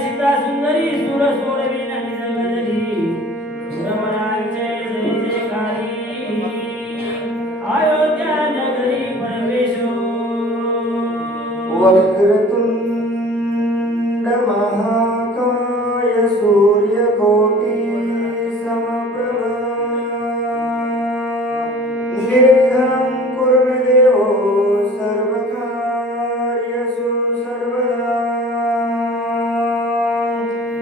सीता सुंदरी सुर सोडविन निजगजरी सुरवरांचे जय जयकारी अयोध्या नगरी परमेशो वक्रतुंड महाकाय सूर्यकोटि समप्रभ निर्विघ्नं कुरु मे देवो सर्वकार्येषु सर्वदा।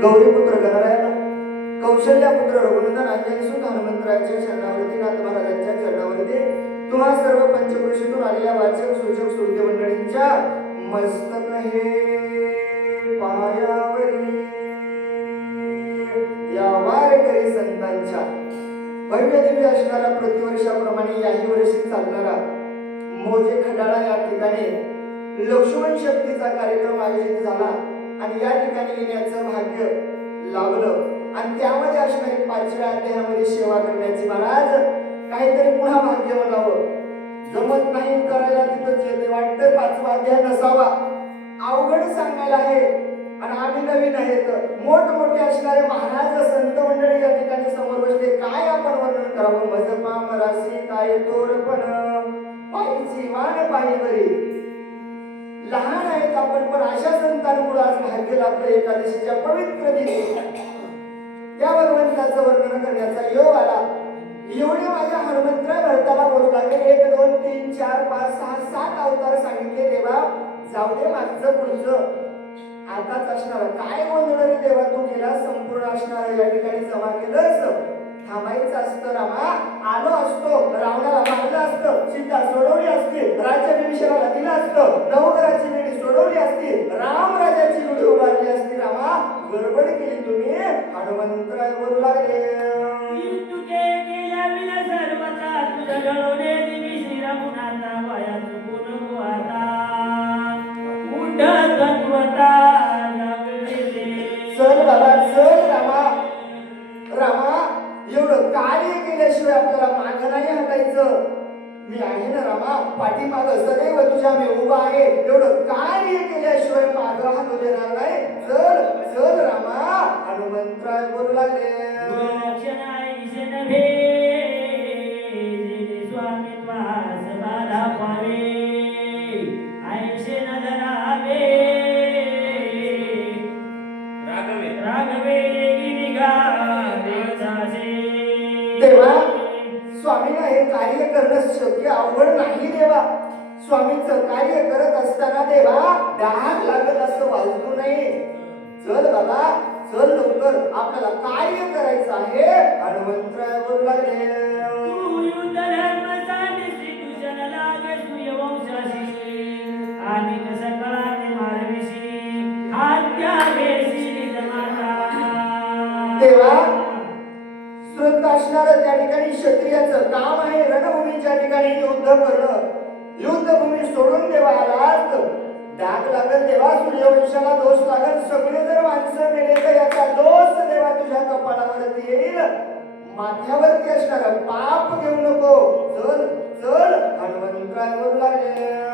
गौरीपुत्र गणरायाला कौशल्यापुत्र रघुनंदन अंजनीसुत हनुमंतरायाच्या चरणावरती नाथ महाराजांच्या चरणावरती तुम्हा सर्व पंचक्रोशीतून आलेल्या वाचक सूचक श्रोते मंडळींच्या मस्तक हे पायावरी या वारकरी संतांच्या भव्य दिव्य असणारा प्रतिवर्षाप्रमाणे याही वर्षी चालणारा मोजे खंडाळा या ठिकाणी लक्ष्मण शक्तीचा कार्यक्रम आयोजित झाला आणि या ठिकाणी येण्याचं भाग्य लाभलं आणि त्यामध्ये असणारी 5व्या अध्यायामध्ये सेवा करण्याची महाराज काहीतरी पुन्हा भाग्य म्हणावं जमत नाही करायला तिथंच येते वाटतं 5वा अध्याय नसावा अवघड सांगायला आहे आणि आम्ही नवीन आहेत मोठमोठे असणारे महाराज संत मंडळी या ठिकाणी समोर बसले काय आपण वर्णन करावं मज पामरासी काय तोरपण पायची वाण पायीवरी लहान आहेत आपण पण अशा संतांमुळे आज भाग्य लाभलं एकादशीच्या पवित्र दिवशी त्या भगवंताचं वर्णन करण्याचा योग आला एवढे माझ्या हनुमंतराय भरताला बोलू लागले 1 2 3 4 5 6 7 अवतार सांगितले देवा जाऊ दे मागचं पुढचं आताच असणार काय गोंधळ रे देवा तू गेला संपूर्ण असणार या ठिकाणी जमा केलंस थांबायचं असतं रामा आलो असतो रावणाला मारलं असतं सीता सोडवली असती राज्याभिषेकाला दिलं असतं नवघराची वेळी सोडवली असती राम राजाची वेळी उभारली असती रामा गडबड केली तुम्ही हनुमंतराय बोलू लागले तुके केल्या विना सर्वता तुझ्या घडवणे दिवी श्रीरामुनाचा वाया चुकू नको आता उठ तत्वता चल बाबा चल रामा रामा एवढं कार्य केल्याशिवाय आपल्याला मागं नाही हटायचं मी आहे ना रामा पाठीमागं सदैव तुझ्या मी उभा आहे एवढं कार्य केल्याशिवाय मागं हात देणार नाही चल चल रामा हनुमंतराय बोलू लागले स्वामित्वास बाधा पावे ऐशे न धरावे राघवे निघा देवा स्वामींना हे कार्य करणं शक्य अवघड नाही देवा स्वामींचं कार्य करत असताना देवा डाग लागत असं वाजू नये चल बाबा चल लवकर आपल्याला कार्य करायचं आहे हनुमंतराय बोलू लागले आणि कसं कळाने मारविशी हात्या देवा श्रद्ध असणार त्या ठिकाणी क्षत्रियाचं काम आहे रणभूमीच्या ठिकाणी युद्ध करणं युद्धभूमी सोडून देवा आलात डाग लागत देवा सूर्यवंशाला दोष लागत सगळे जर माणसं मेले तर याचा दोष देवा तुझ्या कपाळावरती येईल माथ्यावरती असणार पाप घेऊ नको चल चल हनुमंतराय बोलू लागले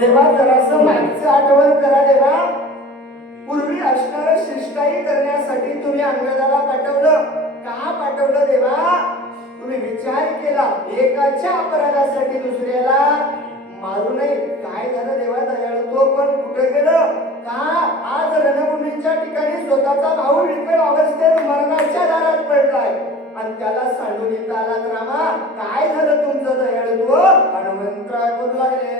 देवा जरासं मागचं आठवण करा देवा पूर्वी असणार शिष्टाई करण्यासाठी तुम्ही अंगदाला पाठवलं का पाठवलं देवा तुम्ही विचार केला एकाच्या अपराधासाठी दुसऱ्याला मारू नये काय झालं देवा दयाळू तो पण कुठे गेलं का आज रणभूमीच्या ठिकाणी स्वतःचा भाऊ विकट अवस्थेत मरणाच्या दारात पडलाय आणि त्याला सांडून येता आलात रामा काय झालं तुमचं दयाळत्व हनुमंतराय बोलू लागले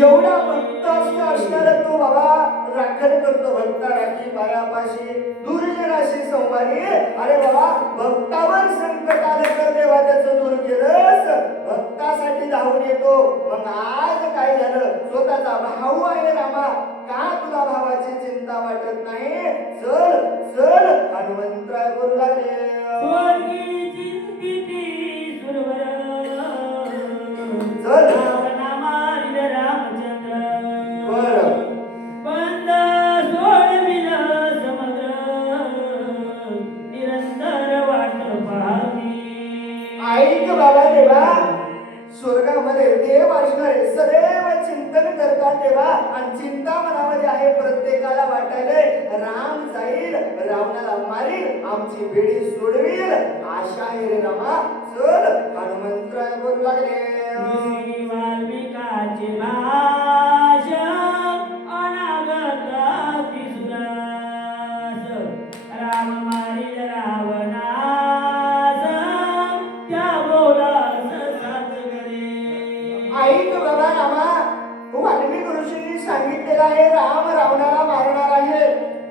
एवढं एवढा भक्त असणारा तो बाबा राखण करतो भक्ता राखी पायापाशी दुर्जनाशी संवारी. अरे बाबा भक्तावर संकट आलं तर देवा त्याचं दूर केलंस, भक्तासाठी धावून येतो. मग आज काय झालं, स्वतःचा भाऊ आहे रामा, का तुला भावाची चिंता वाटत नाही? चल चल हनुमंतराय बोलू लागले. स्वर्गी चिंतिती सुरवर चल नामारिल रामचंद्र बर बंद सोडविल समुद्र निरंतर वाट पाहती. ऐक बाबा देवा, स्वर्गामध्ये देव असणारे सदैव चिंतन करतात देवा, आणि चिंता मनामध्ये आहे प्रत्येकाला वाटायले राम जाईल रावणाला मारील आमची बेडी सोडवील आशा आहे रे रामा. चल हनुमंतराय बोलू लागले. ऋषी वाल्मिकाची भाषा अनागताची सुरास राम मारिल रावणास त्या बोलास सात गडे. ऐक बाबा रामा, वाल्मिक ऋषींनी सांगितलेलं आहे राम रावणाला मारणार आहे.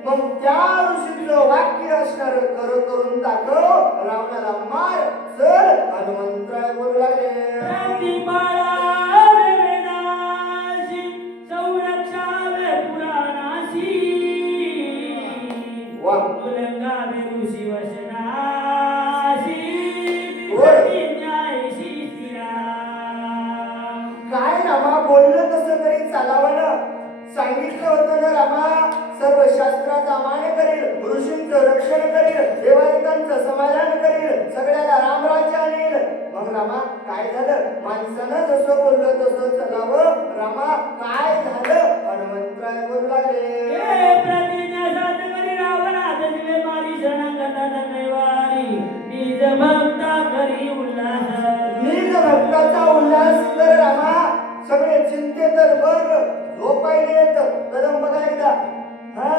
मग त्या ऋषीचं वाक्य असणार खरं करून दाखव, रावणाला मार. चल हनुमंतराय बोलू लागले. प्रतिपाळावे वेदासी संरक्षावे पुराणासी वा उल्लंघावे ऋषी वचनासी होय. न्यायशी स्थिरा. काय रामा बोललं तसं तरी चालावं ना. सांगितलं होतं ना रामा, सर्व शास्त्राचा मान करील, ऋषींचं रक्षण करील, देवादिकांचं समाधान करील, सगळ्याला रामराज्य आणील. मग रामा काय झालं, माणसानं जसं बोललं तसं चलावं. रामा काय झालं, हनुमंतराय बोलू लागले. हे प्रतिज्ञा साध करी रावणात दिवे मारी शरणागताचा कैवारी निज भक्ता करी उल्हास. नील भक्ताचा उल्हास कर रामा, सगळे चिंते तर बघ झोपायला येत कदम बघा एकदा. हा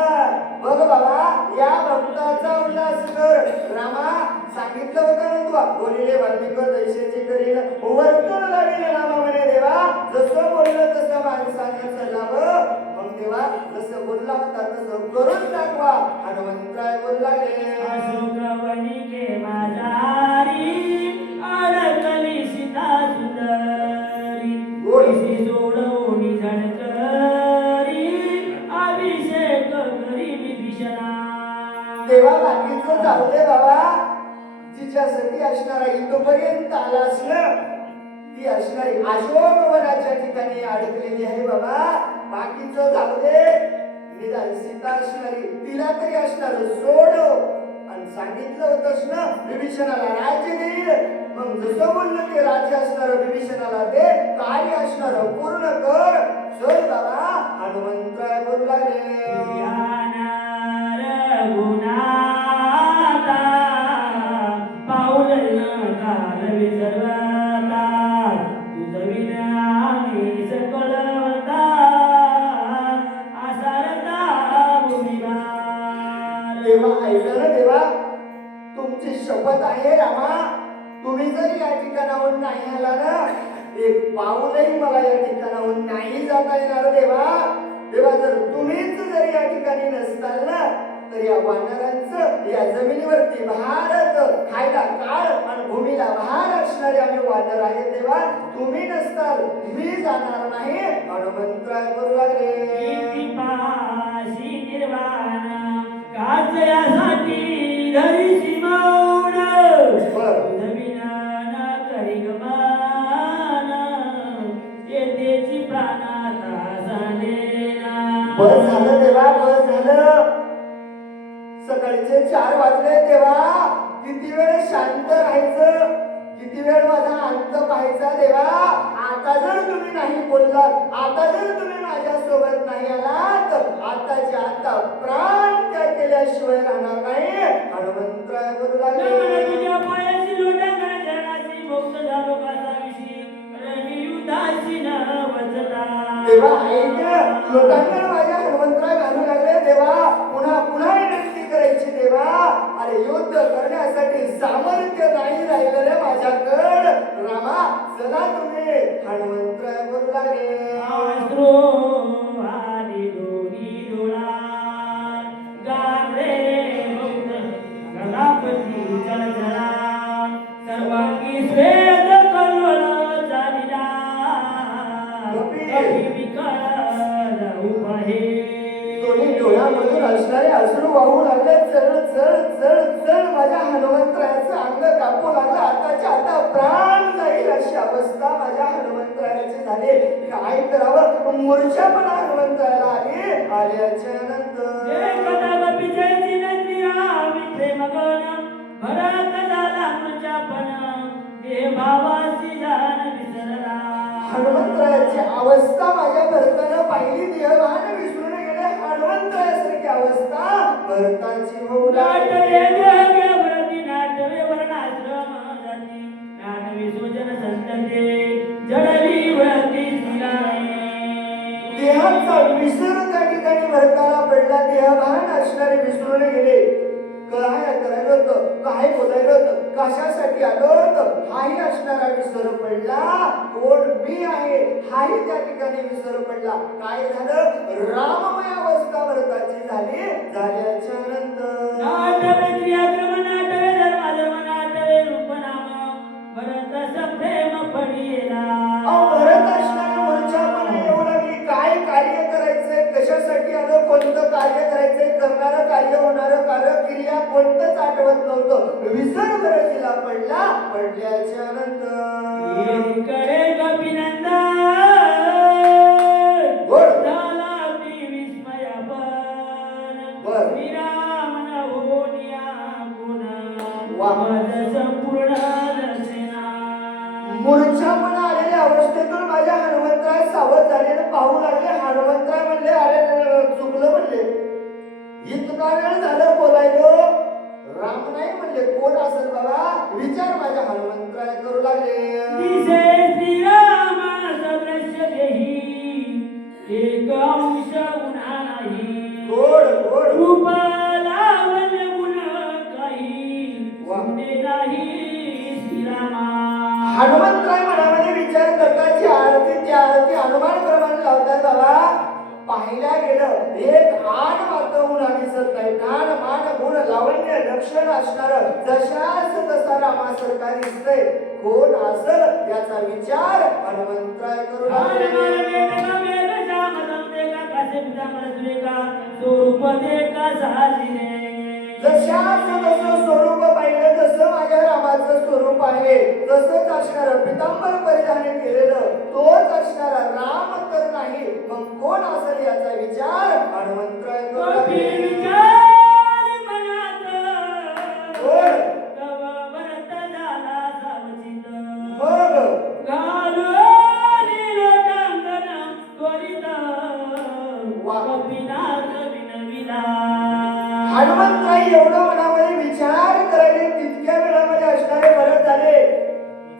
बघ बाबा, या भक्ताचा उल्हास कर रामा. सांगितलं होतं ना तू, बोलिले वाल्मिक दैशेची करील वर्तन लावील रामा म्हणे देवा. जसं बोललं तसं माणसाने चालावं. मग देवा जसं बोलला होता तसं करून दाखवा. हनुमंतराय बोलू लागले. अशोक वनिके माझारी अडकली सीता सुंदरी गोष्टी सोडवणी झणकरी अभिषेक करी विभीषणा. देवा बाकीचं जाऊ दे बाबा, जिच्यासाठी असणारा इथपर्यंत आला असलं ती असणारी अशोकवनाच्या ठिकाणी अडकलेली आहे बाबा. बाकीचं जाऊ दे, निदान सीता असणारी तिला तरी असणार सोड. आणि सांगितलं होतंस ना विभीषणाला राज्य देईल. मग जसं बोललं ते राज्य असणार विभीषणाला दे, काय असणार पूर्ण कर. चल बाबा हनुमंतराय बोलू लागले. रघुनाथा पाऊल न घालवी सर्वता तुझ विनामी सकळवता आसारता भूमिभार. देवा ऐका ना देवा, तुमची शपथ आहे रामा, तुम्ही जर या ठिकाणाहून नाही आला ना, एक पाऊलही मला या ठिकाणाहून नाही जाता येणार देवा. देवा जर तुम्हीच जर या ठिकाणी नसताल ना, तर या वानरांचं या जमिनीवरती भारत खायला काळ आणि भूमीला भार असणारे आम्ही वानर आहेत देवा. तुम्ही नसताल मी जाणार नाही. हनुमंतराय बोलू लागले. पाशी निर्वाण काचयासाठी धरीची मौन विनान करी गमान येतेची प्राणाता जाणेना. बस झालं देवा, बस झालं. सकाळचे 4 वाजले देवा. किती वेळ शांत राहायचं, किती वेळ माझा अंत पाहायचा देवा. आता जर तुम्ही नाही बोललात, आता जर तुम्ही माझ्या सोबत नाही आलात, आताच्या आता प्राण त्याग केल्याशिवाय राहणार नाही. हनुमंतराय बोलू लागले. तुझ्या पायाची लोटांगण जगाची भक्त झालो कासाविषयी रणयुद्धाची न वचता. देवा ऐक, लोटांगण माझ्या हनुमंतराय घालू लागले देवा. पुन्हा पुन्हा विनंती करायची देवा. अरे युद्ध करण्यासाठी सामर्थ्य नाही राहिलं रे माझ्याकड. रामा चला तुम्ही हनुमंतराय बोलू लागले. अश्रू आली दोन्ही डोळ्यात, गागरे गलापती जलजला, सर्वांगी श्वेत कल्लोळ चालिला, कपी विकळ उभा हे. दोन्ही डोळ्यामधून असणारे अश्रू वाहू लागले. चढ चढ चढ चढ माझ्या हनुमंतरायाचं अंग कापू लागलं. आताच्या आता प्राण जाईल अशी अवस्था माझ्या हनुमंतरायाची झाली. काय करावं, मूर्छा पण हनुमंतरायाला आली. आल्याच्या नंतर भरत झाला मूर्छापण, देह भावाची जाण विसरला. हनुमंतरायाची अवस्था माझ्या भरतानं पाहिली. देहभान विसरून गेले. हनुमंतरायासारखी अवस्था भरताची होऊ लागली. नाटवे नाटवे वर्णाश्रम जाती, नाटवे सुजन संतते, जडली व्रती स्थिराई. देहाचा विसर त्या ठिकाणी भरताला पडला. देहभान असणारे विसरून गेले. काय करायला होतं, काय बोलायला होतं, कशासाठी आलो होतं, हाही असणारा विसर पडला. कोण मी आहे हाही त्या ठिकाणी विसर पडला. काय झालं, राममय अवस्था भरताची झाली. झाल्याच्या नंतर नाटवे क्रियाक्रम, नाटवे धर्माधर्म, नाटवे रूपनाम, भरत प्रेम पडिला. भरत असणारी मूर्छा पण येऊ लागली. काय कार्य करायचंय, कशासाठी आलं, कोणतं कार्य करायचंय, करणारं कार्य, होणारं कार्य, क्रिया कोणतंच आठवत नव्हतं. विसर भरतीला पडला. पडल्याच्या नंतर कडे कपिनंदन गोड झाला ती विस्मयापन, श्रीराम नवोनिया गुण, वाज संपूर्ण दर्शना. मूर्छा पण आलेल्या अवस्थेतून माझ्या हनुमंतराय सावध झालेलं पाहू लागले. हनुमंतराय म्हणले, अरे चुकलं म्हणले, इतका वेळ झालं बोलायलो. राम नाही म्हणले, कोण असेल बाबा, विचार माझ्या हनुमंतराय करू लागले. दिसे श्रीरामा सदृश्य देही, एक अंश गुन्हा नाही. गोड गोड रूप लावण गुण काही, वाटे नाही श्रीरामा. हनुमंतराय मनामध्ये विचार करतात, जी आरती ती आरती हनुमान प्रमाणे लावतात बाबा. पाहिल्या गेलं एक आण वातावून आणि सत्ताई ठाण मान गुण लावण्य लक्षण असणार जशाच तसा रामासारखा दिसतंय. कोण असल याचा विचार हनुमंतराय करू लागले. जशाच तसं स्वरूप पाहिलं, जसं माझ्या रामाचं स्वरूप आहे तसंच असणार. पितांबर परिधान केलेलं तोच असणारा राम तर नाही, मग कोण असेल याचा विचार हनुमंतराय करू लागले. हनुमंतराय एवढं मनामध्ये विचार करायले. तितक्या वेळामध्ये असणारे भरत झाले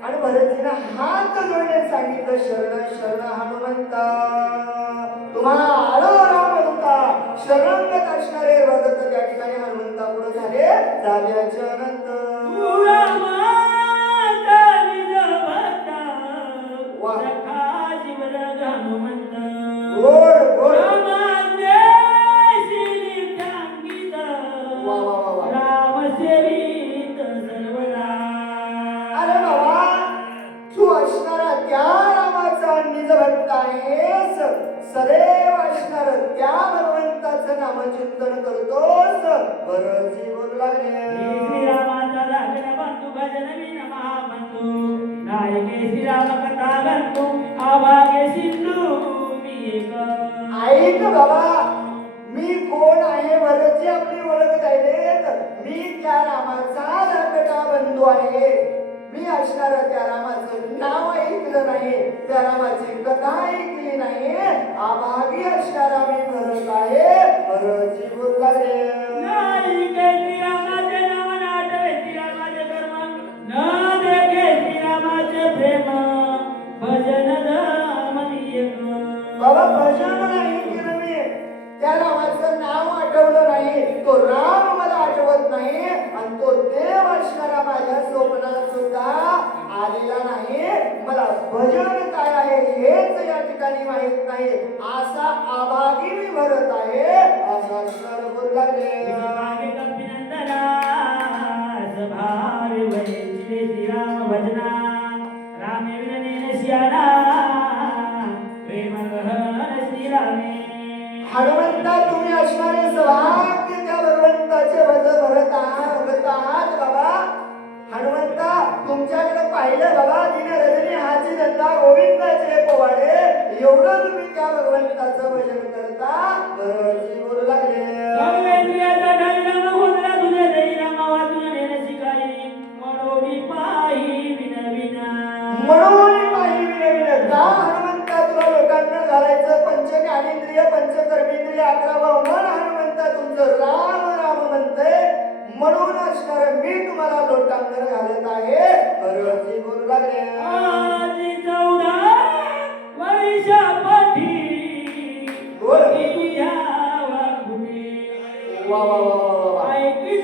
आणि भरतीनं हात जोडले सांगितलं, शरण शरण हनुमंता, तुम्हाला आलो राम म्हणता. शरणागत असणारे भगत त्या ठिकाणी हनुमंता पुढे झाले. झाल्याच्या नंतर गोड गोड अरे बाबा, तू असणारा त्या रामाचा निज भक्त आहेस. सदैव असणार त्या भगवंताचं नामचिंतन करतोस. भरतजी बोलू लागले. श्रीरामाचा लागण बंधू भजन विन महाबंधू, नायके श्रीराम कथा गंतू, आभागे सिंधू मी एक. ऐक बाबा, मी कोण आहे. भरतजी आपली ओळख द्यायलेत. मी त्या रामाचा धाकटा बंधू आहे. मी असणारा त्या रामाचं नाव ऐकलं नाही, त्या रामाची कथा ऐकली नाही. आभागी असणारा मी भरत आहे. भरतजी बोलू लागले. नायके श्रीरामाचे नाम नाटवे श्रीरामाचे कर्म, न देखे श्रीरामाचे प्रेम, भजन मनी एक. बाबा भजन नाही केलं मी, त्या रामाचं नाव आठवलं नाही. तो राम मला आठवत नाही आणि तो देव असणारा माझ्या स्वप्नात सुद्धा आलेला नाही. मला भजन काय आहे हेच या ठिकाणी माहित नाही. असा अभागी मी भरत आहे असा सर बोलू लागले. मागे कपिनंदना भावे वैचिले श्रीराम भजना रामे विनयन सियाना प्रेम गहन श्रीरामे. हनुमंता तुम्ही असणारे सौभाग्य त्या भगवंताचे भरत आहात बाबा. हनुमंता तुमच्याकडे पाहिलं बाबा दिन रजनी हाची दत्ता गोविंदाचे पोवाडे एवढं तुम्ही त्या भगवंताचं भजन करता. बरोबर बोलू लागले. सर्वेंद्रियाचा ढळराम होतला तुझे दैराम वाचून नेन शिकाई मनोडी पाही विनविना. म्हणून पाही विनविन का हनुमंता तुला लोकांना घालायचं पंच ज्ञानेंद्रिय पंच कर्मेंद्रिय 11 मन हनुमंता तुमचं राम राम म्हणतंय. म्हणून असणार मी तुम्हाला लोटांगण घालत आहे. बरोबर बोलू लागले. आजी 14 वर्षापाठी बोल. वा वा वा वा वा. ऐकली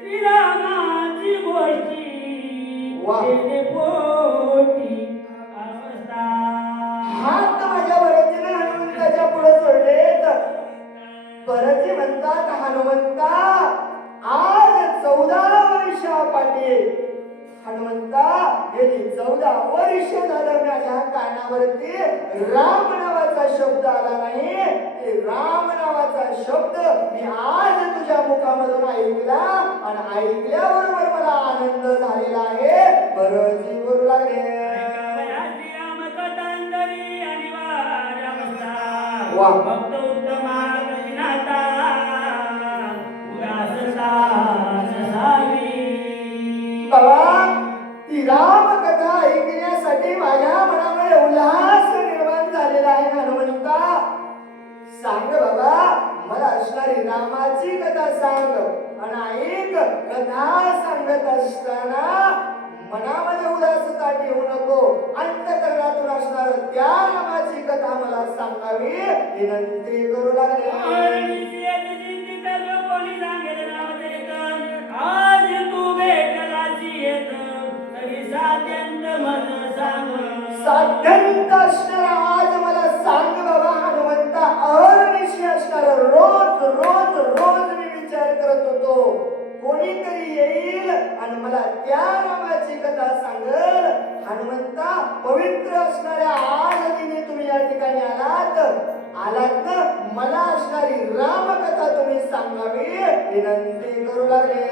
श्रीरामाची गोष्टी वा. तेने पोटी अवस्था. हात माझ्या भरतीने हनुमंताच्या पुढे सोडलेत. भरती म्हणतात हनुमंता आज 14 वर्षापाठी हनुमंता गेली 14 वर्ष झालं माझ्या कानावरती राम नावाचा शब्द आला नाही. ते राम नावाचा शब्द मी आज तुझ्या मुखामधून ऐकला आणि ऐकल्याबरोबर मला आनंद झालेला आहे. बरोबर बोलू लागले. श्रीराम कथांतरी अनिवार्य अवस्था. वा. भक्त उत्तमा गतिनाथा उदासता नसावी. बाबा ती राम कथा ऐकण्यासाठी माझ्या मनामध्ये उल्हास निर्माण झालेला आहे. हनुमंता सांग बाबा मला असणारी रामाची कथा सांग. आणि ऐक कथा सांगत असताना मनामध्ये उदासता ठेवू नको. अंतःकरणातून असणार त्या रामाची कथा मला सांगावी विनंती करू लागले. आज तू भेटलाची येत तरी सात्यंत मन सांग. साध्यंत असणारा आज मला सांग बाबा हनुमंता. अहर्निशी असणारा रोज रोज रोज मी विचार करत होतो कोणीतरी येईल आणि मला त्या रामाची कथा सांगल. हनुमंता पवित्र असणाऱ्या आज दिनी तुम्ही या ठिकाणी आलात ना मला असणारी राम कथा तुम्ही सांगावी विनंती करू लागले.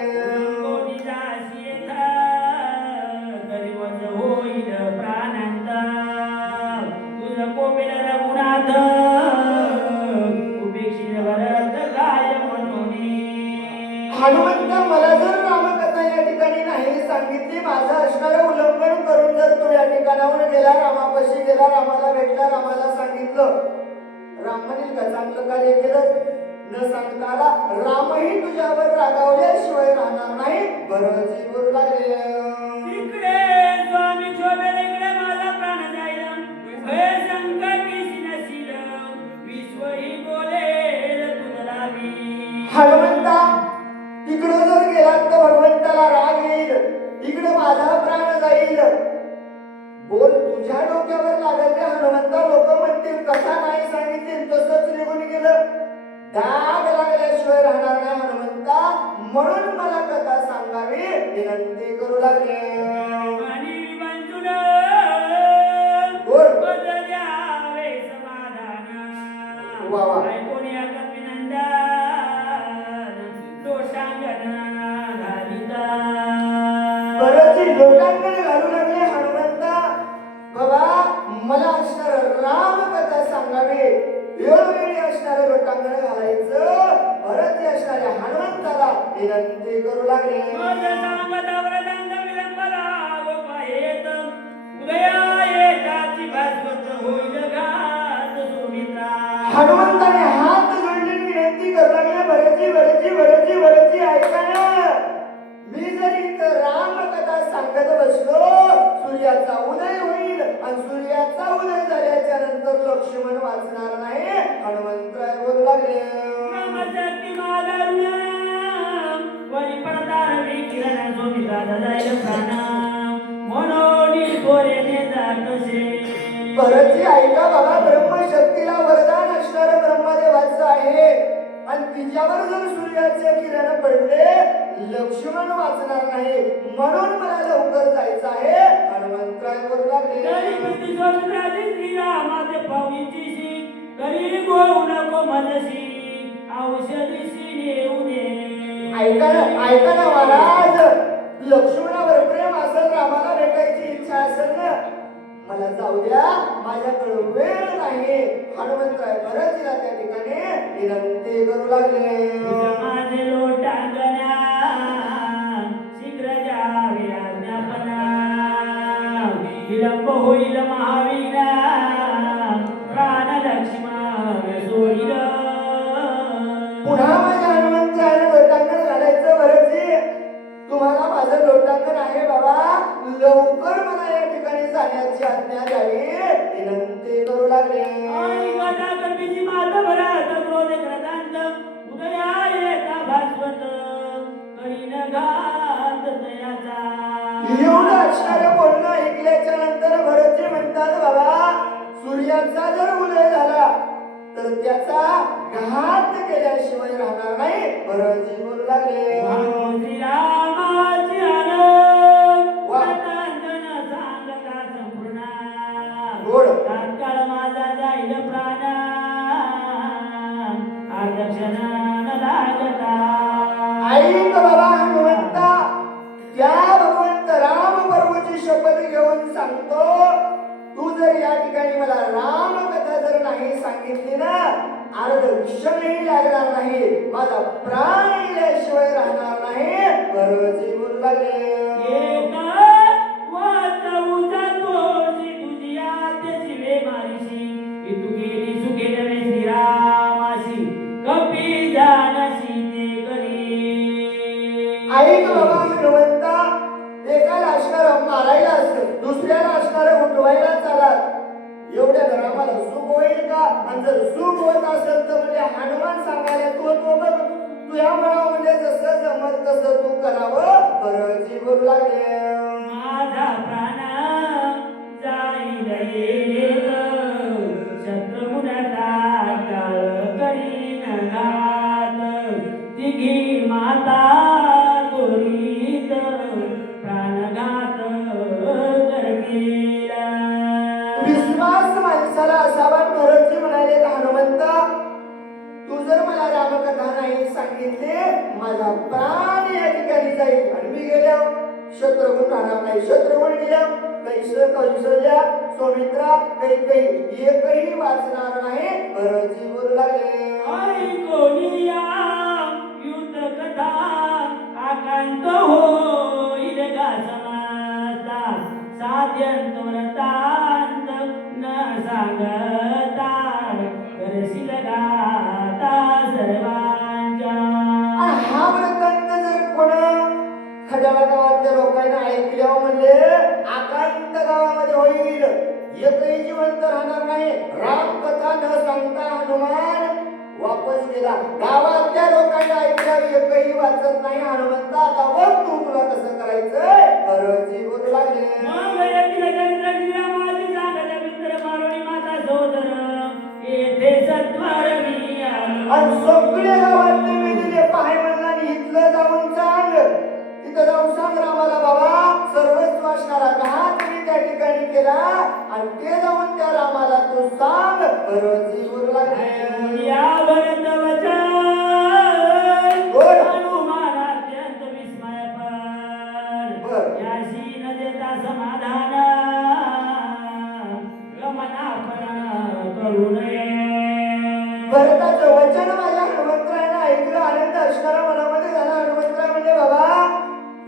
कोणी जाशी येत तरी वज होईल प्राणांत तुझं कोपेल रघुनाथ उपेक्षित भरत काय म्हणून. हनुमंता मला जर रामकथा या ठिकाणी नाही सांगितली माझं असणारं उल्लंघन करून जर तो या ठिकाणाहून गेला रामापाशी गेला रामाला भेटला रामाला सांगितलं राम म्हणेल का चांगलं कार्य केलं न सांगता आला. रामही तुझ्यावर रागावल्याशिवाय राहणार नाही. बरोबर बोलू लागले. इकडे स्वामी शोभेल इकडे माझा प्राण जाईल भय संकटी नशील विश्वही बोलेल तुझला मी. हनुमंता तिकडं जर गेलात तर भगवंताला राग येईल. इकडे माझा प्राण जाईल. बोल तुझ्या डोक्यावर लागल रे हनुमंता. लोक म्हणतील कथा नाही सांगितली तसंच निघून गेलं. डाग लागल्याशिवाय राहणार नाही हनुमंता. म्हणून मला कथा सांगावी विनंती करू लागले. आणि बंधुन बोल. बदल्यावे समाधान. वा वा. ऐकून या कपिनंदन लोटांगण घालिता. बरंच लोटांगण घालू लागले हनुमंता. बाबा मला असणार राम कथा सांगावी. वेळोवेळी असणारं लोटांगण घालायचं. भरत असणाऱ्या हनुमंताला विनंती करू लागले. हनुमंताने हात जोडले विनंती करू लागले. भरतजी ऐका ना. मी जर इथं राम कथा सांगत बसलो सूर्याचा उदय होईल आणि सूर्याचा उदय झाल्याच्या नंतर लक्ष्मण वाचणार नाही. हनुमंतराय बोलू लागले. भरतजी ऐका बाबा, ब्रह्मशक्तीला वरदान असणारं ब्रह्मदेवाचं आहे आणि तिच्यावर जर सूर्याचे किरण पडले लक्ष्मण वाचणार नाही, म्हणून मला लवकर जायचं आहे. हनुमंतराय करू लागले. तरी किती स्वातंत्र्याची श्रीरामाचे पावीची शी, तरी गोऊ नको मनशी, औषधीशी नेऊ दे. ऐका ना महाराज, लक्ष्मणावर प्रेम असेल, रामाला भेटायची इच्छा असेल ना, मला जाऊ द्या, माझ्याकडे वेळ नाही. हनुमंतराय भरतजीला त्या ठिकाणी विनंती करू लागले. माझे लोटांगणा शीघ्र द्यावे आज्ञापना, विलंब होईल महावीरा, प्राण लक्ष्मण सोडील. पुन्हा माझ्या हनुमंतरायाने लोटांगण घालायचं. भरतजी, तुम्हाला माझं लोटांगण आहे बाबा, लवकर मला या ठिकाणी जाण्याची आज्ञा द्यावी, विनंती करू लागले. आई गदा गर्भीची माता भरत, क्रोध क्रदांत, उदया येता भास्वत, करीन घात तयाचा. एवढं असणारं बोलणं ऐकल्याच्या नंतर भरतजी म्हणतात, बाबा सूर्याचा जर उदय झाला तर त्याचा घात केल्याशिवाय राहणार नाही. भरतजी बोलू लागले. श्रीरामाची आनंद वतन सांगता संपूर्ण, गोड तात्काळ माझा जाईल प्राण, अर्धक्षण न लागता. ऐक बाबा हनुमंता, त्या भगवंत राम प्रभूची शपथ घेऊन सांगतो, तू जर या ठिकाणी मला राम कथा जर नाही सांगितली ना, अर्ध क्षणही लागणार नाही, माझा प्राण गेल्याशिवाय राहणार नाही. भरतजी बोलू लागले. एक वाचवू जातोशी तुझी आत्याची वे मारीशी, की तू गेली सुखे नवे श्रीरामाशी, कपी जाणशी ते करी. ऐक बाबा हनुमंता, एकाला असणार मारायला असतं, दुसऱ्याला असणार उठवायला चालत, एवढ्या रामाला सुख होईल का? आणि जर सुख होत असेल तर म्हणजे हनुमान सांगायला तो बघ, तुझ्या मनामध्ये जसं जमत तसं तू करावं. भरतजी बोलू लागले. माझा प्राण जाईल येईल, शत्रुघ्नाचा काळ करीन घात, तिघी माता गोरीत प्राणघात करतील. विश्वास माणसाला असावा. भरतजी म्हणाले, हनुमंता तू जर मला रामकथा नाही सांगितली, माझा प्राण या ठिकाणी जाईल आणि मी गेल्या शत्रुघ्न राहणार नाही. शत्रुघ्न गेल्या कौशल्या सौमित्रा कैकेयी एकही वाचणार नाही. भरतजी बोलू लागले. ऐकोनी या युद्ध कथा, आकांत होईल का समाजा, साध्यंत व्रतांत न सांगता, करशील गाता सर्वांच्या. हा वृत्तांत जर कोण खडाळा गावातल्या लोकांना ऐकल्यावर म्हणले आकांत गावामध्ये होईल, एकही जिवंत राहणार नाही. राम कथा न सांगता हनुमान वापस गेला. गावातल्या लोकांना ऐकल्यावर एकही वाचत नाही. हनुमंता आता बघ तुला कसं करायचंय. भरतजी बोलू लागले. मग येथील चरित्र श्रीरामाची सांगत मित्र मारुणी माता सोदर, येथे सत्वर मी आलो. आणि सगळे गावातले मी दिले पाहाय म्हणला आणि इथलं जाऊन सांग, तिथं जाऊन सांग रामाला, बाबा सर्वस्व असणारा घात मी त्या ठिकाणी केला आणि ते जाऊन त्या रामाला तू सांग. भरतजी बोलू लागले. या भरत वचन बोल. हनुमान अत्यंत विस्मयपण, याशी न देता समाधान, गमनापण करू नये. भरताचं वचन माझ्या हनुमंतरायानं ऐकलं, आनंद असणारा मनामध्ये झाला. हनुमंतराय म्हणजे, बाबा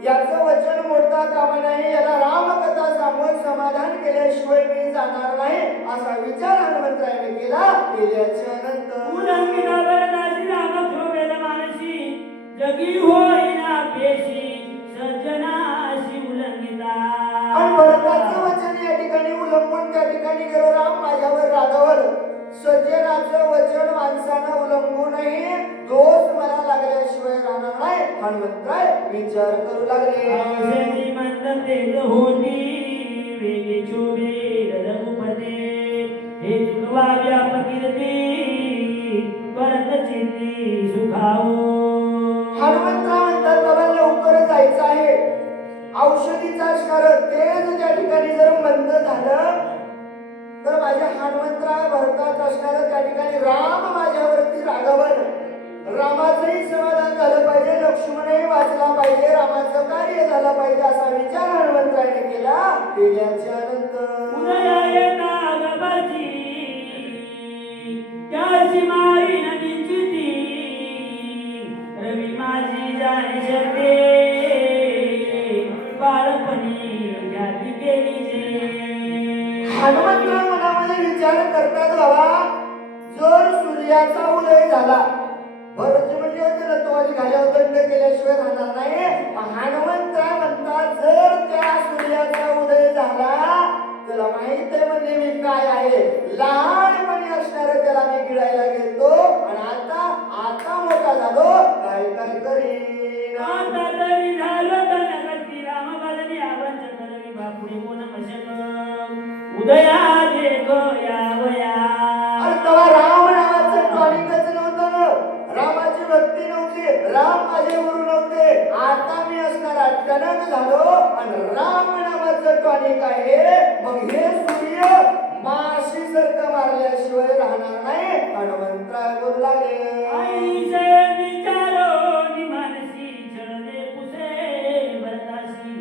याचं वचन मोडता कामा नाही, याला रामकथा सांगून समाधान केल्याशिवाय मी जाणार नाही, असा विचार हनुमंतरायाने केला. केल्याच्या नंतर उल्लंघिता भरताची रामध्रुव वेद मानसी, जगी होईना पेशी, सज्जनाशी उल्लंघिता. आणि भरताचं वचन या ठिकाणी उल्लंघून त्या ठिकाणी गेलो. राम माझ्यावर रागावलं. सज्जनाचं वचन माणसानं उल्लंघू नये, दोष मला लागल्याशिवाय राहणार नाही. हनुमंतराय विचार करू लागले. औषधी मंद तेज होती, वेगी शोभे रघुपते, हे चुकवावी अपकीर्ती परत चित्ती सुखावो. हनुमंतराव म्हणतात बाबा लवकर जायचं आहे. औषधीचं असणार तेज त्या ठिकाणी जर मंद झालं तर माझ्या हनुमंतराव भरताच असणार त्या ठिकाणी राम माझ्यावरती रागावल. रामाचंही समाधान झालं पाहिजे, लक्ष्मणही वाचला पाहिजे, रामाचं कार्य झालं पाहिजे असा विचार हनुमंतरायाने केला. केल्याच्या नंतर उदया येता गबाची त्याची मारी निश्चिती रवी माझी जाणी शक्ती बाळपणी ख्याती केली जे. हनुमंतराव मनामध्ये विचार करतात बाबा जर सूर्याचा उदय झाला बरं म्हणजे होते ना तो आधी घाल्यावर दंड केल्याशिवाय राहणार नाही. हनुमंतराव म्हणतात जर त्या सूर्याचा उदय झाला त्याला माहित आहे म्हणजे मी काय आहे. लहानपणी असणार त्याला मी गिळायला गेलतो आणि आता मोठा झालो काय काय करीन. आता तरी झालो धनगती राम बाजनी आवंच करवी बापुढे कोण मशक उदया देख यावया. अरे तेव्हा राम नावाचं टॉनिकच नव्हतं ना, रामाची भक्ती नव्हती, राम माझे गुरु नव्हते. आता मी असणार अचानक झालो आणि राम नावाचं टॉनिक आहे. मग हे सूर्य माशी सारखं मारल्याशिवाय राहणार नाही. हनुमंतराय बोलू लागले आईचे विचारो निमानसी छळदे पुसे भरतासी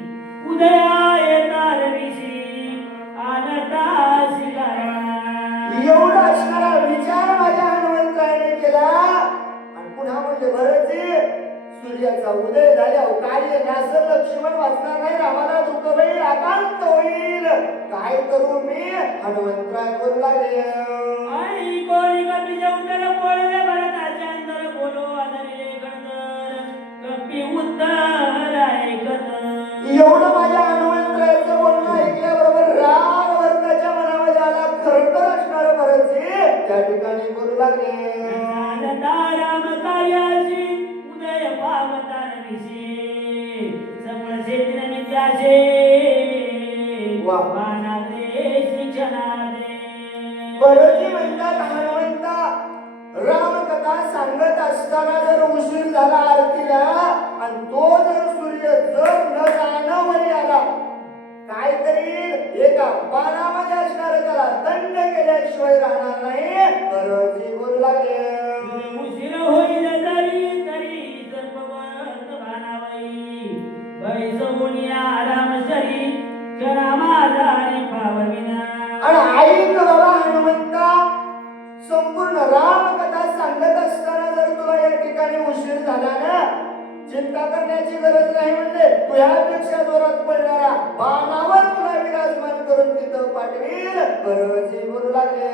उदया येता रविशी आनतासी कारण. एवढा असणारा विचार माझ्या हनुमंतरायाने केला आणि पुन्हा म्हणले भरतजी सूर्याचा उदय झाल्यावर कार्य नासल, लक्ष्मण वाचणार नाही, रामाला दुःख होईल, आकांत होईल, काय करू मी. हनुमंतराय बोलू लागले आई कोणी कपीचे उत्तर बोलले भरताचे अंतर बोलो आदरिले खडतर कपी उत्तर ऐकत. एवढं माझ्या हनुमंतरायाचं बोलणं ऐकल्याबरोबर राग भरताच्या मनामध्ये आला. खरतर असणार भरतजी त्या ठिकाणी बोलू लागले राम कार्याशी उदय पावतार विषे समळ शेतीन नित्याशे वा. पानादे शिक्षणादे. भरतजी म्हणतात हनुमंता रामकथा सांगत असताना जर उशीर झाला आरतीला आणि तो जर सूर्य जर न जाणं वरी आला काय करील. एका बाणामध्ये असणार त्याला दंड केल्याशिवाय राहणार नाही. भरतजी बोलू लागले उशीर होईल तरी तरी सर्पवत बाणावई बैसवून आराम शरी क्षणा माझा पावविना. आणि ऐक बाबा हनुमंता संपूर्ण रामकथा सांगत असताना जर तुला या ठिकाणी उशीर झाला ना चिंता करण्याची गरज नाही. म्हणले तुझ्यापेक्षा जोरात पडणारा बाणावर तुला विराजमान करून तिथं पाठवील. भरतजी बोलू लागले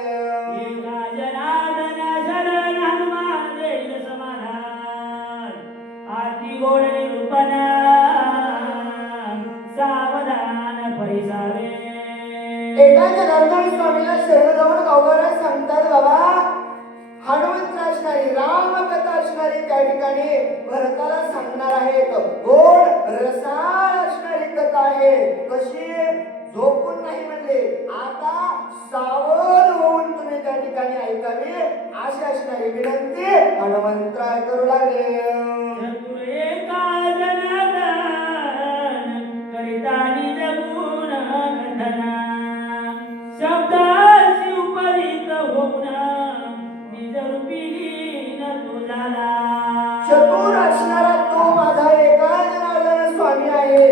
एका जनार्दन शरण हनुमान देईल समाधान आती गोड निरूपण सावधान परिसावे. एका जनार्दन स्वामीला शरण जाऊन गावकऱ्या सांगतात बाबा हनुमंत असणारी रामकथा असणारी त्या ठिकाणी भरताला सांगणार आहेत. गोड रसाळ असणारी कथा आहे. कशी झोपून नाही म्हणले आता सावध होऊन तुम्ही त्या ठिकाणी ऐकावी अशी असणारी विनंती हनुमंतराय करू लागले. चतुर एका जनार्दन करितानी जगून कथना शब्दाची उपरीत होऊन निज रूपी लीन तो झाला. चतुर असणारा तो माझा एका जनार्दन स्वामी आहे.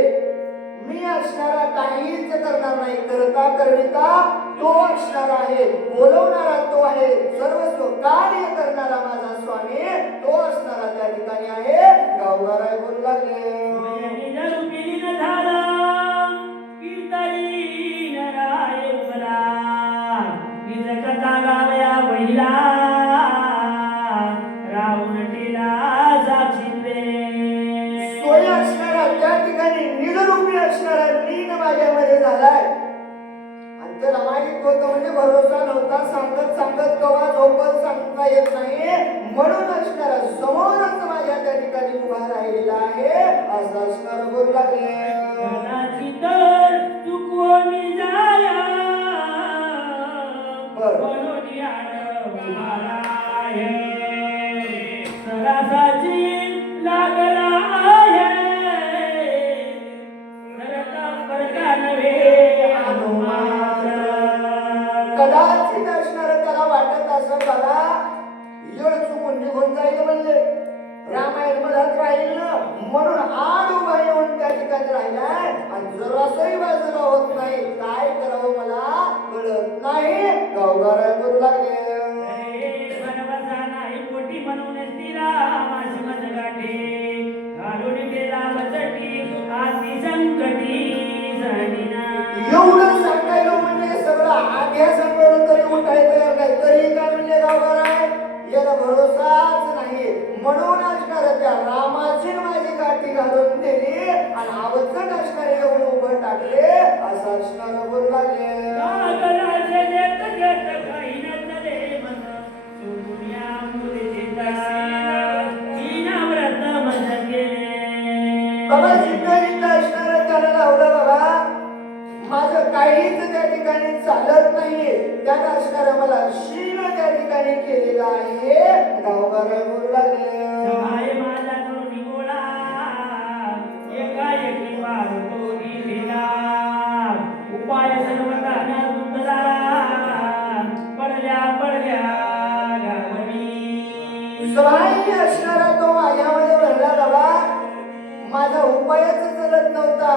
मी असणारा काहीच करणार नाही. करता करविता तो असणार आहे. बोलवणारा तो आहे. सर्वस्व कार्य करणारा माझा स्वामी तो असणारा त्या ठिकाणी आहे. गावगाराय बोलू लागले निज रूपी लीन झाला कीर्तनी नराय उभला निज कथा गावया वहिला रावण टिला साक्षीत्वे. सोय असणारा त्या ठिकाणी निजरूपी असणारा लीन माझ्यामध्ये झालाय. आणि त्याला माहित होतं म्हणजे भरोसा नव्हता. सांगत सांगत कवा झोपत सांगता येत नाही. म्हणून असणारा समोरच माझ्या त्या ठिकाणी उभा राहिलेला आहे असं असणार बोलू लागले. कदाचित चुकवून जाया बर. मनोनी उभाला आहे सरासाची लागला आहे सरता परता नव्हे हनुमान कदाचित असणार त्याला वाटत असं बघा येळ चुकून निघून जाईल म्हणजे रामायण मधात राहील ना म्हणून आड उभा येऊन त्या ठिकाणी राहिलाय आणि जरासही बाजूला होत नाही काय करावं मला कळत नाही गावगाड्या करू लागले बनवसा नाही मोठी म्हणून तिला माझी मत गाठी घालून गेला वचटी आती संकटी जणीना एवढं सांगायला म्हणजे सगळं आध्या सांगलं तरी उठाय तयार नाही तरी काय म्हणजे गावगाड आहे याला भरोसाच नाही म्हणून असणार त्या रामाची माझी गाठी घालून दिली आणि अवचट असणारे येऊन उभं टाकले असं असणार बोलू लागले नागराजे देत घेत काही नसले मन दुनिया मुलीचा हिना व्रत मज केले बाबा जिंदगीत असणार त्याला लावलं बाबा माझं काहीच त्या ठिकाणी चालत नाही त्यानं असणार मला शीन त्या ठिकाणी केलेलं आहे गावगाड बोलू लागले सहाय माझा करुणी गोळा एकाएकी पार कोणी दिला उपाय सर्वता गुंतला पडल्या पडल्या गावणी सहाय्य असणारा तो माझ्यामध्ये भरला बाबा माझा उपायच चलत नव्हता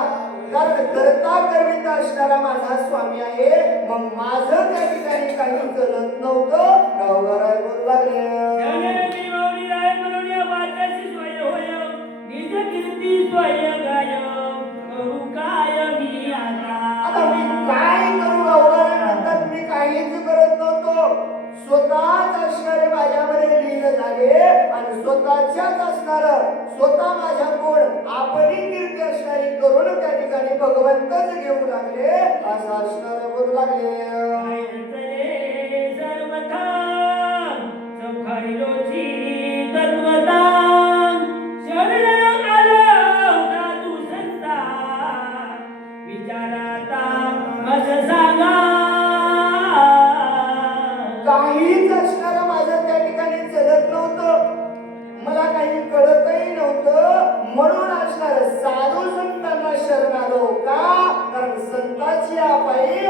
कारण करता करविता असणारा माझा स्वामी आहे मग माझं त्या ठिकाणी काही चलत नव्हतं गावगाड बोलू लागले जनेनी मौनी राय म्हणून या वाच्याची सोय होय निज कीर्ती सोय गाय करू काय मी आता मी काय करू गावगाड म्हणतात मी काहीच करत नव्हतो स्वतःच असणारे माझ्यामध्ये लीन झाले आणि स्वतःच्याच असणार स्वतः माझ्या कोण आपली कीर्ती असणारी करून त्या ठिकाणी भगवंतच घेऊ लागले असं असणार बोलू लागले सर्वथा चौखारी लोची तत्वता शरण आलो साधू संता विचाराता मज सांगा काहीच असणारं माझं त्या ठिकाणी चलत नव्हतं मला काही कळतही नव्हतं म्हणून असणार साधू संतांना शरण आलो का कारण संताची पायी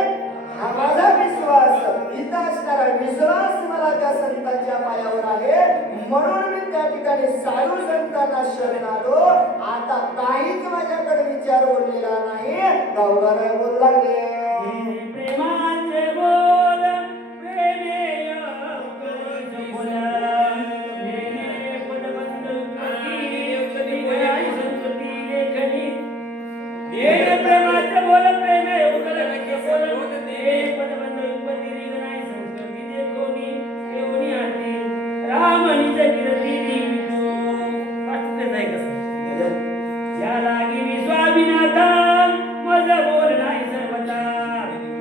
हा माझा विश्वास इथं असणारा विश्वास मला त्या संतांच्या पायावर आहे म्हणून मी त्या ठिकाणी साधू संतांना शरण आलो आता काहीच माझ्याकडे विचार उरलेला नाही गावगाड बोलू लागले प्रेमाचे बोल प्रेमेय बोल नेने पदबंद संस्कृती लेखनी नेने प्रेमाचे बोल प्रेमेय बोल ने पदबंद उपती नाही संस्कृती देखोनी केवनी आली रामनीच कीर्ती निमित्तो वाचते नाही कसं या लागी मी स्वामीनाथा मज बोल नाही सर्वता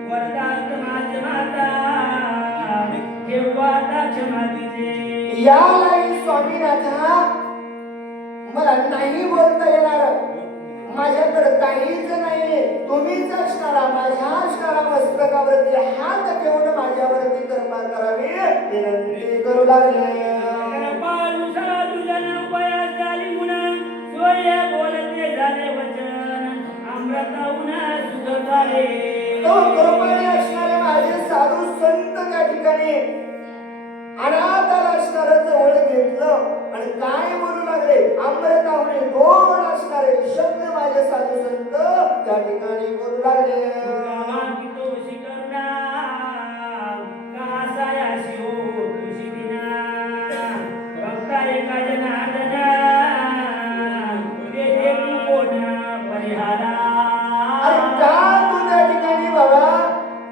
वरदात माझ माता केव्हा क्षमा तिचे या लाईन स्वामीनाथा मला नाही बोलता येणार माझ्याकडे काहीच नाही तुम्हीच असणारा माझ्या असणारा मस्तकावरती हात ठेवून माझ्यावरती कृपा करावी विनंती करू लागले पारुषा तुझन उपयास झाली गुण सोय बोलते झाले वचन अमृताहून सुख झाले तो कृपाने असणारे माझे साधू संत त्या ठिकाणी अनाथाला असणारं जवळ घेतलं आणि काय बोलू लागले अमृताहुने गोड असणारे शब्द माझे साधू संत त्या ठिकाणी बोलू लागले अरे का तू त्या ठिकाणी बाबा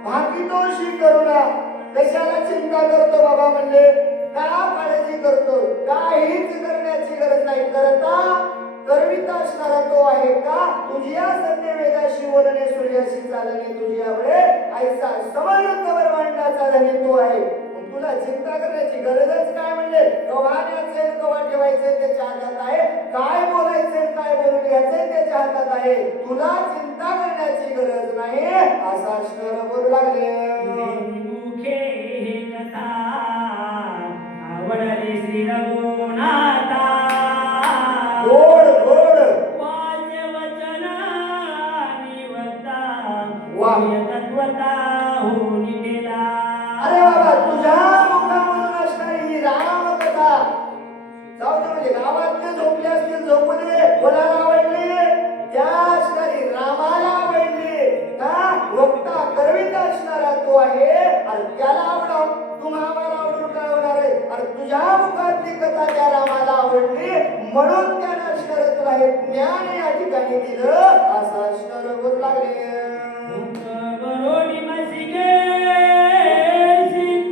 भाकीतोशी करुणा कशाला चिंता करतो बाबा म्हणले का काळजी करतो काहीच करण्याची गरज नाही करता करविता असणारा तो आहे का तुझ्या सत्य वेदाशी बोलणे सूर्याशी चालणे तुझ्याकडे ऐसा समर्थवर मांडण्याचा धनी तो आहे तुला चिंता करण्याची गरजच काय म्हणले कवा न्यायचे कवा ठेवायचे त्याच्या हातात आहे काय बोलायचे काय बोलून घ्यायचे त्याच्या हातात आहे तुला चिंता करण्याची गरज नाही असा असणार बोलू लागले मुखे हे कथा आवडले श्री रघुनाथा गोड गोड वाच्य वचन निवक्ता वा. तत्वता होऊन गेला. अरे बाबा तुझ्या मुखामधून असणारी ही रामकथा जाऊ दे, म्हणजे गावातले झोपले असतील झोपू दे, कोणाला आवडली? त्या असणारी रामाला आवडली का? वक्ता करविता असणारा तो आहे आणि त्याला आवडाव. तुम्हाला आवडून काय होणार आहे? अरे तुझ्या मुखातली कथा त्या रामाला आवडली म्हणून त्यानं असणार तुला हे ज्ञान या ठिकाणी दिलं असं असणार होत लागले. बरोडी मसिके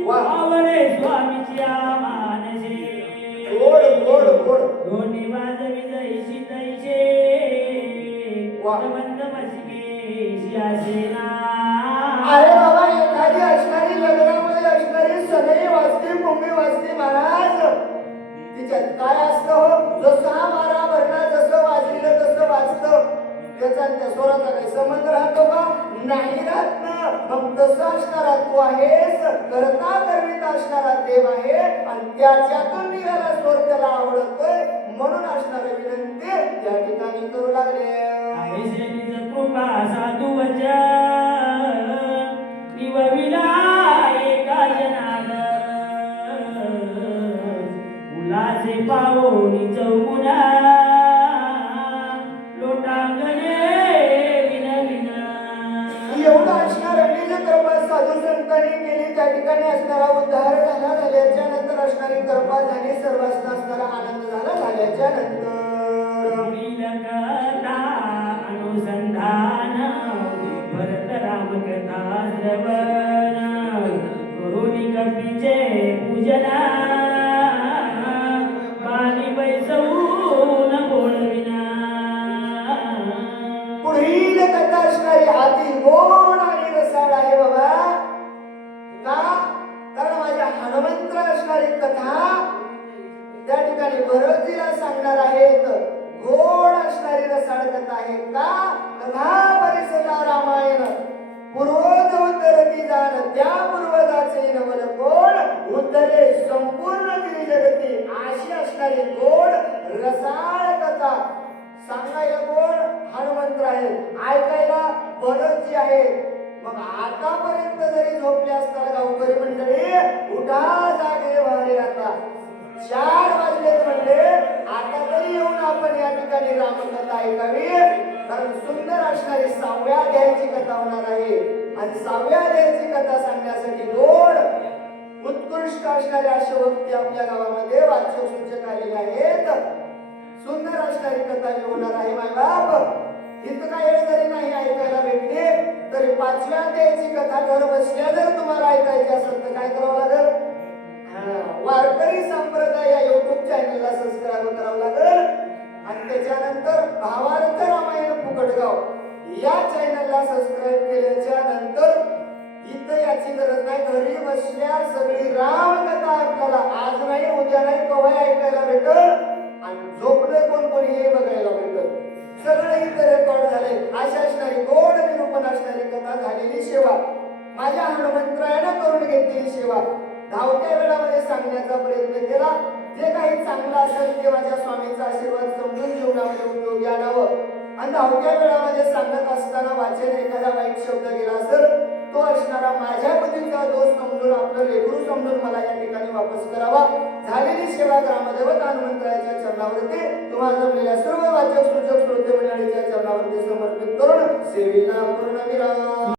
वा. आवडे स्वामीच्या मानसे गोड गोड गोड दोन्ही वाजवी जैशी तैसे वा. बंद मसिके शियासेना. अरे बाबा एखादी असणारी लग्नामध्ये असणारी सनई वाजते कुंभी वाजते महाराज तिच्यात काय असतं हो? जसा मारा भरणा जसं वाजलेलं तसं वाजतं. त्याचा आणि त्या स्वराचा काही संबंध राहतो का? नाही राहत ना. मग तसं असणारा तू आहेस, करता करविता असणारा देव आहे आणि त्याच्यातून निघाला स्वर त्याला आवडतोय म्हणून असणारी विनंती त्या ठिकाणी करू लागले. ऐशेनीच कृपा साधू वचन निवविला एका जनाला उलासे पावोनी चौमुना लोटांगणे विनविना. एवढं असणार अनेक कृपा साधू संतांनी केली त्या ठिकाणी असणारा उद्धार झाला झाल्याच्या नंतर असणारी कृपा झाली सर्वांना असणारा आनंद झाला झाल्याच्या नंतर कथा अनुसंधान भरत राम कथा श्रवण करुणी कपीचे पूजना पाणी बैसवून बोलविना. पुढील कथा असणारी अति गोड आणि रसाळ आहे बाबा. का? कारण माझ्या हनुमंत असणारी कथा त्या ठिकाणी भरतीला सांगणार आहेत. गोड असणारी रसाळ कथा आहे का? कथा परिसदा रामायण पूर्वज उद्धरती जाण त्या पूर्वजाचे नवल कोण उद्धरे संपूर्ण दिली जगती अशी असणारी गोड रसाळ कथा सांगायला कोण? हनुमंत आहे, ऐकायला भरतजी आहे. मग आतापर्यंत जरी झोपले असताना गावकरी मंडळी उठा जागे वारे आता 4 वाजलेत म्हणले आता तरी येऊन आपण या ठिकाणी रामकथा ऐकावी. कारण सुंदर असणारी 6व्या अध्यायाची कथा होणार आहे आणि 6व्या अध्यायाची कथा सांगण्यासाठी गोड उत्कृष्ट असणारे असे वक्ते आपल्या गावामध्ये वाचक सूचक आलेले आहेत. सुंदर असणारी कथा होणार आहे. माय बाप इतका वेळ जरी नाही ऐकायला भेटले तरी 5व्या अध्यायाची कथा घर बसल्या जर तुम्हाला ऐकायची असेल तर काय करावं लागेल? वारकरी संप्रदाय या YouTube चॅनलला सबस्क्राईब करावं लागेल आणि त्याच्यानंतर भावार्थ रामायण फुकटगाव या चॅनलला सबस्क्राईब केल्याच्या नंतर इथं याची गरज नाही, घरी बसल्या सगळी रामकथा आपल्याला आज नाही उद्या नाही केव्हा ऐकायला भेटल आणि झोपले कोण हे बघायला भेटल. सगळं इथं रेकॉर्ड झाले. अशा असणारी गोड निरूपण असणारी कथा झालेली सेवा माझ्या हनुमंतरायानं करून घेतलेली सेवा धावत्या वेळामध्ये सांगण्याचा प्रयत्न केला. जे काही चांगलं असेल ते माझ्या स्वामीचा आशीर्वाद समजून जीवनामध्ये उपयोगी आणावं आणि धावत्या वेळामध्ये सांगत असताना वाचन एखादा वाईट शब्द गेला असेल तो असणारा माझ्या बुद्धीचा दोष समजून आपलं लेकरू समजून मला या ठिकाणी वापस करावा. झालेली सेवा ग्रामदेवत हनुमंतरायाच्या चरणावरती तुम्हाला जमलेल्या सर्व वाचक सूचक श्रोते मंडळीच्या चरणावरती समर्पित करून सेवेला पूर्ण विराम.